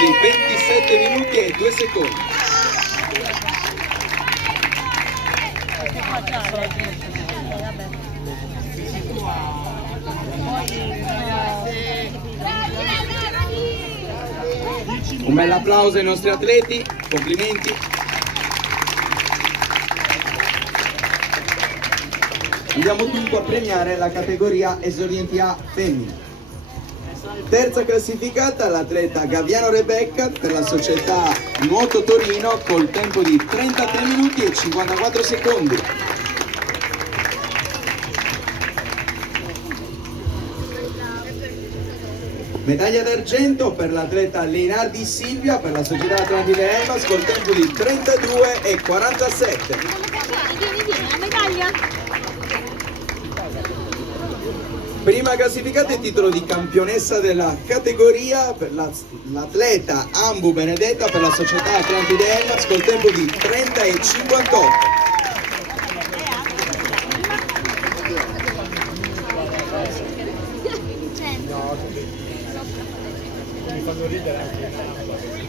di 27 minuti e 2 secondi. Un bel applauso ai nostri atleti, complimenti. Andiamo dunque a premiare la categoria esordienti A femmine. Terza classificata l'atleta Gaviano Rebecca per la società Nuoto Torino col tempo di 33 minuti e 54 secondi. Medaglia d'argento per l'atleta Leinardi Silvia per la società Atlantide Elmas col tempo di 32 e 47. La medaglia? Prima classificata il titolo di campionessa della categoria per l'atleta Ambu Benedetta per la società Atlantide Elmas col tempo di 30 e 58. Mi fanno ridere anche